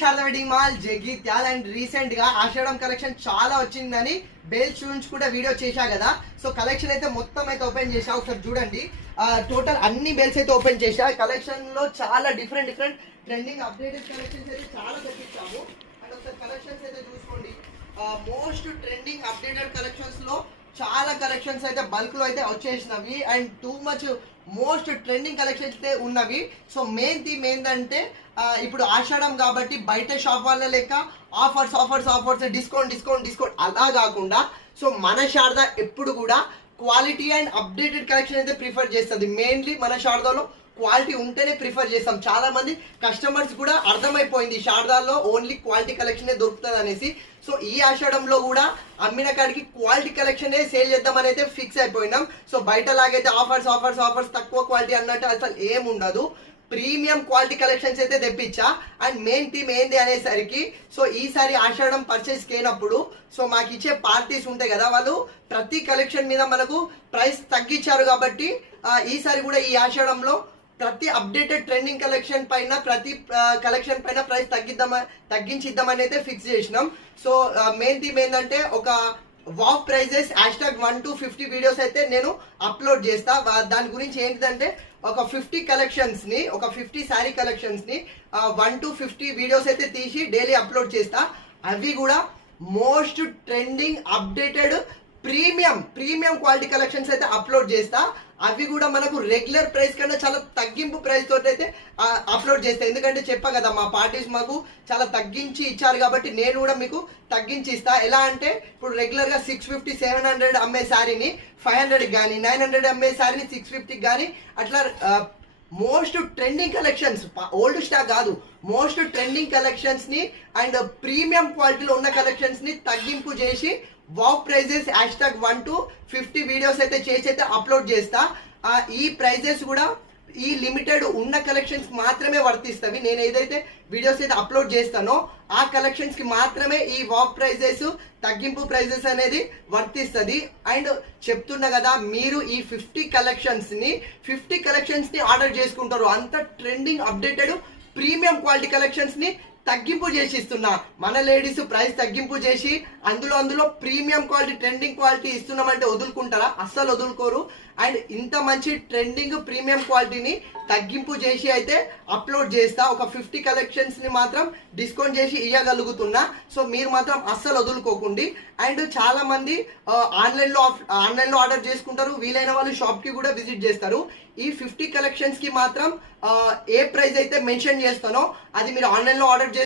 Sharada wedding mall Jagtial and recent గా ఆషాఢం collection చాలా వచ్చిందని బేల్స్ చూపించి కూడా వీడియో చేశా కదా. సో కలెక్షన్ అయితే మొత్తం అయితే ఓపెన్ చేశా, ఒకసారి చూడండి. టోటల్ అన్ని బేల్స్ అయితే ఓపెన్ చేశా. కలెక్షన్ లో చాలా డిఫరెంట్ ట్రెండింగ్ అప్డేటెడ్ కలెక్షన్స్ అయితే చాలా తెప్పించాము. అండ్ ఒకసారి కలెక్షన్స్ అయితే చూసుకోండి. మోస్ట్ ట్రెండింగ్ అప్డేటెడ్ కలెక్షన్స్ లో చాలా కలెక్షన్స్ అయితే బల్క్ లో అయితే వచ్చేసినవి and too much most trending collections అయితే ఉన్నవి. సో మెయిన్ థీమ్ ఏంటంటే ఇప్పుడు ఆషాఢం కాబట్టి బయట షాప్ వాళ్ళ లెక్క ఆఫర్స్ డిస్కౌంట్ అలా కాకుండా సో మన శారద ఎప్పుడు కూడా క్వాలిటీ అండ్ అప్డేటెడ్ కలెక్షన్ అయితే ప్రిఫర్ చేస్తుంది. మెయిన్లీ మన శారదాలో క్వాలిటీ ఉంటేనే ప్రిఫర్ చేస్తాం. చాలా మంది కస్టమర్స్ కూడా అర్థమైపోయింది శారదాలో ఓన్లీ క్వాలిటీ కలెక్షనే దొరుకుతుంది అనేసి. సో ఈ ఆషాఢంలో కూడా అమ్మిన కాడికి క్వాలిటీ కలెక్షనే సేల్ చేద్దామని అయితే ఫిక్స్ అయిపోయినాం. సో బయట లాగైతే ఆఫర్స్ తక్కువ క్వాలిటీ అన్నట్టు అసలు ఏం ఉండదు. ప్రీమియం క్వాలిటీ కలెక్షన్స్ అయితే తెప్పించా. అండ్ మెయిన్ థీమ్ ఏంది అనేసరికి సో ఈసారి ఆషాఢం పర్చేస్ చేయనప్పుడు సో మాకు ఇచ్చే పార్టీస్ ఉంటాయి కదా, వాళ్ళు ప్రతి కలెక్షన్ మీద మనకు ప్రైస్ తగ్గించారు కాబట్టి ఈసారి కూడా ఈ ఆషాఢంలో ప్రతి అప్డేటెడ్ ట్రెండింగ్ కలెక్షన్ పైన ప్రతి కలెక్షన్ పైన ప్రైస్ తగ్గించిద్దామని అయితే ఫిక్స్ చేసినాం. సో మెయిన్ థీమ్ ఏంటంటే ఒక వావ్ ప్రైజెస్ #1 to 50 వీడియోస్ అయితే నేను అప్లోడ్ చేస్తా. దాని గురించి ఏంటిదంటే ఒక 50 కలెక్షన్స్ ని, ఒక 50 శారీ కలెక్షన్స్ ని 1 to 50 వీడియోస్ అయితే తీసి డైలీ అప్లోడ్ చేస్తా. అవి కూడా most trending updated premium quality collections అయితే అప్లోడ్ చేస్తా. అవి కూడా మనకు రెగ్యులర్ ప్రైస్ కన్నా చాలా తగ్గింపు ప్రైస్ తోటి అయితే అప్లోడ్ చేస్తాను. ఎందుకంటే చెప్పా కదా మా పార్టీస్ మాకు చాలా తగ్గించి ఇచ్చారు కాబట్టి నేను కూడా మీకు తగ్గించి ఇస్తా. ఎలా అంటే ఇప్పుడు రెగ్యులర్ గా 650 700 అమ్మే శారీని 500 కానీ 900 అమ్మే శారీని 650 కానీ అట్లా most trending collections, old stock కాదు, మోస్ట్ ట్రెండింగ్ కలెక్షన్స్ ని అండ్ ప్రీమియం క్వాలిటీలో ఉన్న కలెక్షన్స్ ని తగ్గింపు చేసి వావ్ ప్రైజెస్ #1 to 50 వీడియోస్ అయితే చేసి అయితే అప్లోడ్ చేస్తా. ఈ ప్రైజెస్ కూడా ఈ లిమిటెడ్ ఉన్న కలెక్షన్స్ మాత్రమే వర్తిస్తవి. నేను ఏదైతే వీడియోస్ అయితే అప్లోడ్ చేస్తానో ఆ కలెక్షన్స్ కి మాత్రమే ఈ వావ్ ప్రైజెస్ తగ్గింపు ప్రైజెస్ అనేది వర్తిస్తుంది. అండ్ చెప్తున్నా కదా, మీరు ఈ 50 కలెక్షన్స్ ని ఆర్డర్ చేసుకుంటారు. అంత trending updated premium quality collections ని తగ్గింపు చేసి ఇస్తున్నా. మన లేడీస్ ప్రైస్ తగ్గింపు చేసి అందులో ప్రీమియం క్వాలిటీ ట్రెండింగ్ క్వాలిటీ ఇస్తున్నామంటే వదులుకుంటారా? అస్సలు వదులుకోరు. అండ్ ఇంత మంచి ట్రెండింగ్ ప్రీమియం క్వాలిటీని తగ్గింపు చేసి అయితే అప్లోడ్ చేస్తా. ఒక 50 కలెక్షన్స్ ని మాత్రం డిస్కౌంట్ చేసి ఇవ్వగలుగుతున్నా. సో మీరు మాత్రం అస్సలు వదులుకోకండి. అండ్ చాలా మంది ఆన్లైన్ లో ఆర్డర్ చేసుకుంటారు, వీలైన వాళ్ళు షాప్ కి కూడా విజిట్ చేస్తారు. ఈ 50 కలెక్షన్స్ కి మాత్రం ఏ ప్రైస్ అయితే మెన్షన్ చేస్తానో అది మీరు ఆన్లైన్ లో ఆర్డర్